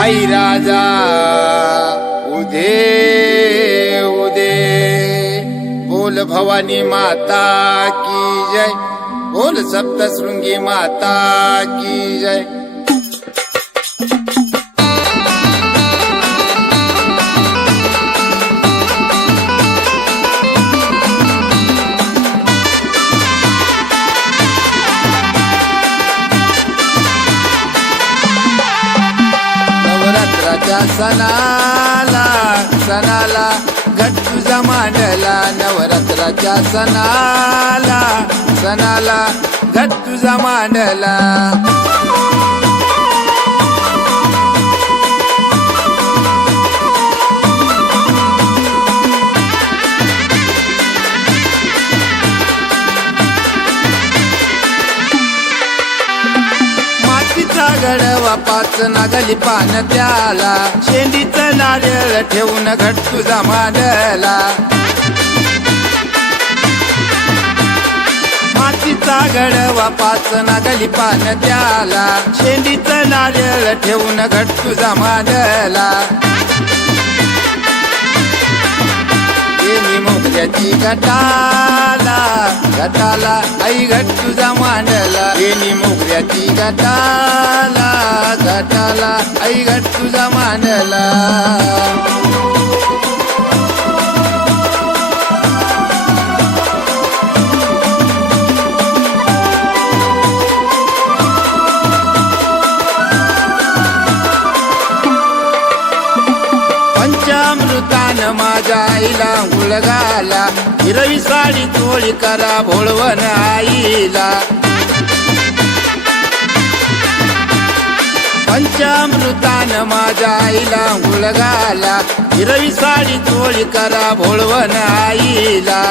आई राजा उदे उदे. बोल भवानी माता की जय. बोल सप्तशृंगी माता की जय. नवरात्राच्या सणाला सणाला. घट तुझा मांडला नवरात्राच्या सणाला सणाला. घट तुझा मांडला गडवा पाच नागली पान त्याला शेंडीचं नारळ ठेवून घट तुझा मांडला. मातीचा गडवा पाच नागली पान त्याला शेंडीचं नारळ ठेवून घट तुझा मांडला. येणी मोगऱ्याची गटाला गटाला आई घट तुझा मांडला येणी मोगऱ्याची गटाला गटाला आई घट तुझा मांडला अमृतान माझ्या आईला उळगाला हिरवी साडी चोळी करा भोळवण आईला. पंचामृतान माझ्या आईला उळगाला हिरवी साडी चोळी करा भोळवण आईला.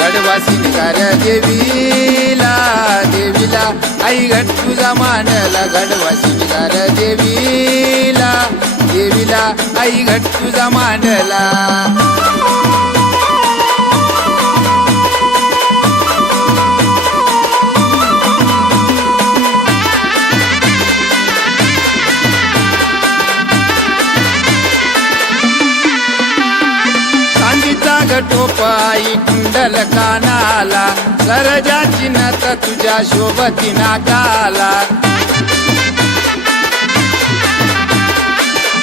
गडवासी निघाल्या देवीला देवीला. आई घट तुझा मानला गडवासी निघार देवीला. देवीला आई घट तुझा मांडला पायी कुंडल कानाला सरजाची नत तुझ्या शोभती नाकाला.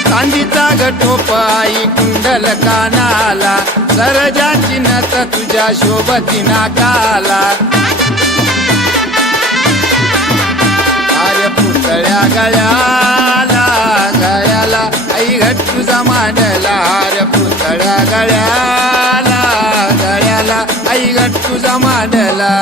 चांदीचा गटोपाई कुंडल कानाला सरजाची नत तुझ्या शोभती नाकाला. अरे पुतळ्या गळ्याला गळ्याला आई घट तुझा मांडला अरे पुतळ्या गळ्या नट तुझा मांडला.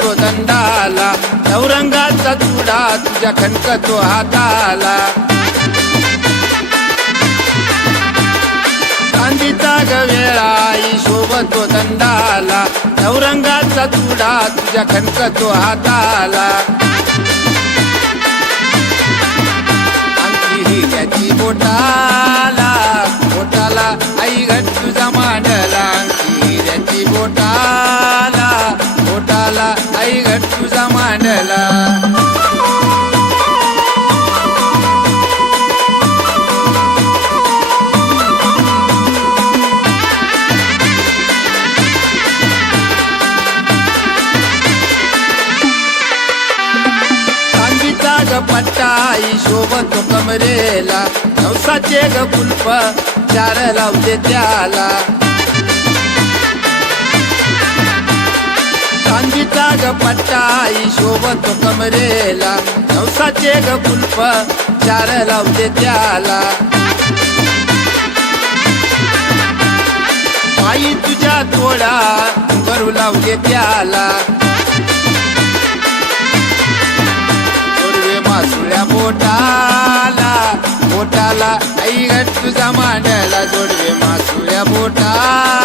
तो दंडाला. नवरंगाचा तुडा तुझ्या खणकतो हाताला. चांदीचा गवेळा आई शोभतो दंडाला. नवरंगाचा तुडा तुझ्या खणकतो हाताला. आणखी हिऱ्याची बोटाला. बोटाला आई घट तुझा मांडला. आणखी हिऱ्याची बोटाला. बोटाला आई घट तुझा मांडला. चांदीचा पट्टा आई शोभतो कमरेला. नवसाचे ग कुल्प चार लावते त्याला. चांदीचा ग पट्टा आई शोभतो कमरेला. नवसाचे ग कुल्प चार लावते त्याला. आई तुझ्या तोडा करू लावते त्याला. तुझा मांड्याला जोडवे मासुळ्या बोटा.